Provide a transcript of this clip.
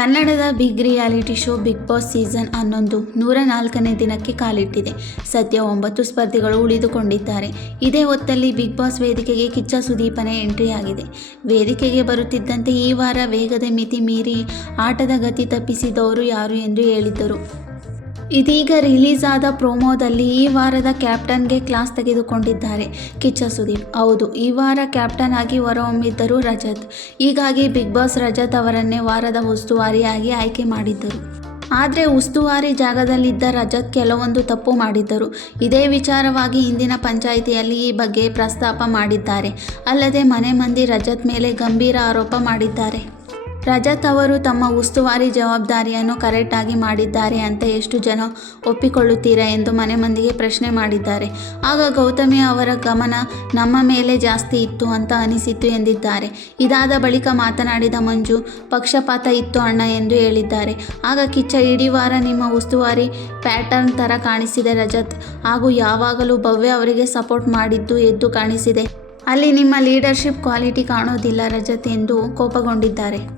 ಕನ್ನಡದ big reality show Bigg Boss season ಹನ್ನೊಂದು ನೂರ ನಾಲ್ಕನೇ ದಿನಕ್ಕೆ ಕಾಲಿಟ್ಟಿದೆ. ಸದ್ಯ ಒಂಬತ್ತು ಸ್ಪರ್ಧಿಗಳು ಉಳಿದುಕೊಂಡಿದ್ದಾರೆ. ಇದೇ ಹೊತ್ತಲ್ಲಿ ಬಿಗ್ ಬಾಸ್ ವೇದಿಕೆಗೆ ಕಿಚ್ಚ ಸುದೀಪನೇ ಎಂಟ್ರಿ ಆಗಿದೆ ವೇದಿಕೆಗೆ ಬರುತ್ತಿದ್ದಂತೆ ಈ ವಾರ ವೇಗದ ಮಿತಿ ಮೀರಿ ಆಟದ ಗತಿ ತಪ್ಪಿಸಿದವರು ಯಾರು ಎಂದು ಹೇಳಿದ್ದರು. ಇದೀಗ ರಿಲೀಸ್ ಆದ ಪ್ರೋಮೋದಲ್ಲಿ ಈ ವಾರದ ಕ್ಯಾಪ್ಟನ್ಗೆ ಕ್ಲಾಸ್ ತೆಗೆದುಕೊಂಡಿದ್ದಾರೆ ಕಿಚ್ಚ ಸುದೀಪ್. ಹೌದು, ಈ ವಾರ ಕ್ಯಾಪ್ಟನ್ ಆಗಿ ಹೊರಹೊಮ್ಮಿದ್ದರು ರಜತ್. ಹೀಗಾಗಿ ಬಿಗ್ ಬಾಸ್ ರಜತ್ ಅವರನ್ನೇ ವಾರದ ಉಸ್ತುವಾರಿಯಾಗಿ ಆಯ್ಕೆ ಮಾಡಿದ್ದರು. ಆದರೆ ಉಸ್ತುವಾರಿ ಜಾಗದಲ್ಲಿದ್ದ ರಜತ್ ಕೆಲವೊಂದು ತಪ್ಪು ಮಾಡಿದ್ದರು. ಇದೇ ವಿಚಾರವಾಗಿ ಇಂದಿನ ಪಂಚಾಯಿತಿಯಲ್ಲಿ ಈ ಬಗ್ಗೆ ಪ್ರಸ್ತಾಪ ಮಾಡಿದ್ದಾರೆ. ಅಲ್ಲದೆ ಮನೆ ಮಂದಿ ರಜತ್ ಮೇಲೆ ಗಂಭೀರ ಆರೋಪ ಮಾಡಿದ್ದಾರೆ. ರಜತ್ ಅವರು ತಮ್ಮ ಉಸ್ತುವಾರಿ ಜವಾಬ್ದಾರಿಯನ್ನು ಕರೆಕ್ಟಾಗಿ ಮಾಡಿದ್ದಾರೆ ಅಂತ ಎಷ್ಟು ಜನ ಒಪ್ಪಿಕೊಳ್ಳುತ್ತೀರಾ ಎಂದು ಮನೆ ಮಂದಿಗೆ ಪ್ರಶ್ನೆ ಮಾಡಿದ್ದಾರೆ. ಆಗ ಗೌತಮಿ ಅವರ ಗಮನ ನಮ್ಮ ಮೇಲೆ ಜಾಸ್ತಿ ಇತ್ತು ಅಂತ ಅನಿಸಿತ್ತು ಎಂದಿದ್ದಾರೆ. ಇದಾದ ಬಳಿಕ ಮಾತನಾಡಿದ ಮಂಜು, ಪಕ್ಷಪಾತ ಇತ್ತು ಅಣ್ಣ ಎಂದು ಹೇಳಿದ್ದಾರೆ. ಆಗ ಕಿಚ್ಚ, ಇಡೀ ವಾರ ನಿಮ್ಮ ಉಸ್ತುವಾರಿ ಪ್ಯಾಟರ್ನ್ ಥರ ಕಾಣಿಸಿದೆ ರಜತ್. ಹಾಗೂ ಯಾವಾಗಲೂ ಭವ್ಯ ಅವರಿಗೆ ಸಪೋರ್ಟ್ ಮಾಡಿದ್ದು ಎದ್ದು ಕಾಣಿಸಿದೆ. ಅಲ್ಲಿ ನಿಮ್ಮ ಲೀಡರ್ಶಿಪ್ ಕ್ವಾಲಿಟಿ ಕಾಣೋದಿಲ್ಲ ರಜತ್ ಎಂದು ಕೋಪಗೊಂಡಿದ್ದಾರೆ.